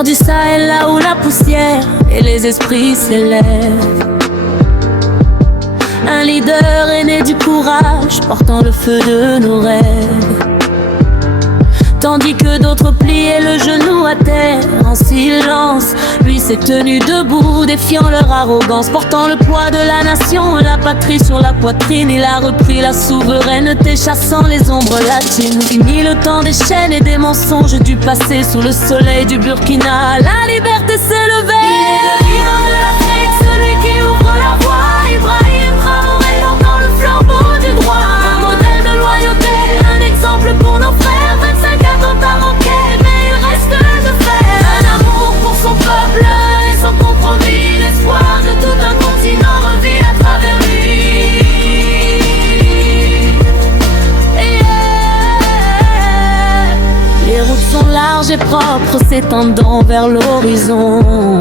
cœur du Sahel, là où la poussière et les esprits s'élèvent. Un leader est né du courage, portant le feu de nos rêves. Tandis que d'autres pliaient le genou à terre en silence, lui s'est tenu debout, défiant leur arrogance. Portant le poids de la nation, la patrie sur la poitrine, il a repris la souveraineté, chassant les ombres latines. Fini le temps des chaînes et des mensonges du passé, sous le soleil du Burkina, la liberté s'est levée. Il est le lion de l'Afrique, celui qui ouvre la voie. Ibrahim Traoré portant le flambeau du droit, un modèle de loyauté, un exemple pour nos frères. 25 attentats manqués, mais il reste de faire. Un amour pour son peuple et sans compromis, l'espoir de tout un continent revit à travers lui. Les routes sont larges et propres, s'étendant vers l'horizon.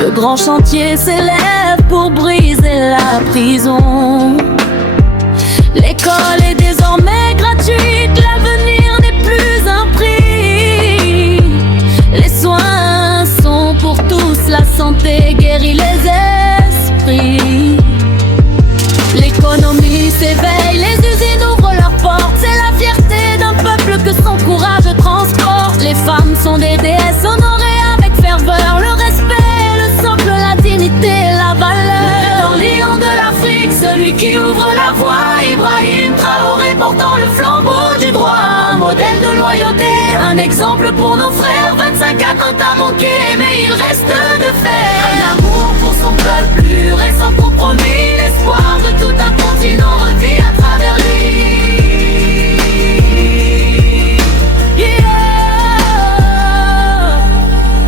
De grands chantiers s'élèvent pour briser la prison. L'école est désormais gratuite, l'avenir n'est plus un prix. Les soins sont pour tous, la santé guérit les esprits. L'économie s'éveille, les usines ouvrent leurs portes. C'est la fierté d'un peuple que son courage transporte. Les femmes sont des déesses honorées avec ferveur. Le respect, le socle, la dignité, la valeur. Le lion de l'Afrique, celui qui ouvre la voie. Ibrahim Traoré portant le flambeau du droit, un modèle de loyauté, un exemple pour nos frères. 25 attentats manqués, mais il reste de faire. Un amour pour son peuple pur et sans compromis, l'espoir de tout un continent revit à travers lui.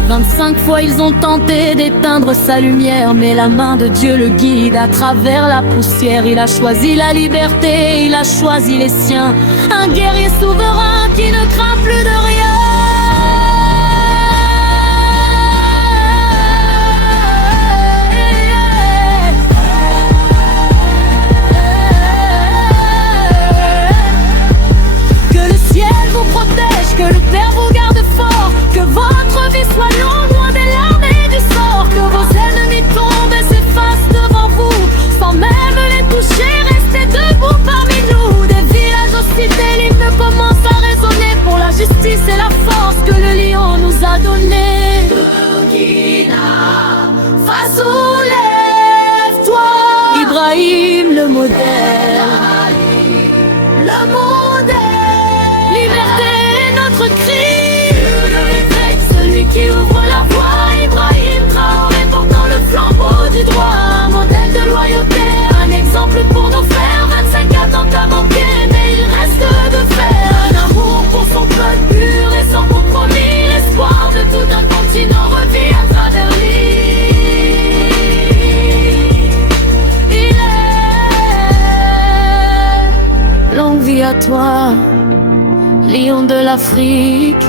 25 fois ils ont tenté d'éteindre sa lumière, mais la main de Dieu le guide à travers la poussière. Il a choisi la liberté, il a choisi les siens, un guerrier souverain qui ne craint plus de rien. Que le ciel vous protège, que le Père vous garde fort, que votre vie soit longue, loin des larmes et du sort. Que vos ennemis tombent et s'effacent devant vous, sans même les toucher, restez debout parmi nous. Des villages aux cités, l'hymne commence à résonner pour la justice et la force que le lion nous a donnée. Burkina Faso, lève-toi. Ibrahim le modèle, le modèle. Liberté est notre cri. Celui qui ouvre la voie. Ibrahim Traoré portant le flambeau du droit, un modèle de loyauté, un exemple pour nos frères. 25 attentats manqués, mais il reste de faire. Un amour pour son peuple pur et sans compromis, l'espoir de tout un continent revit à travers lui. Il est longue vie à toi, lion de l'Afrique.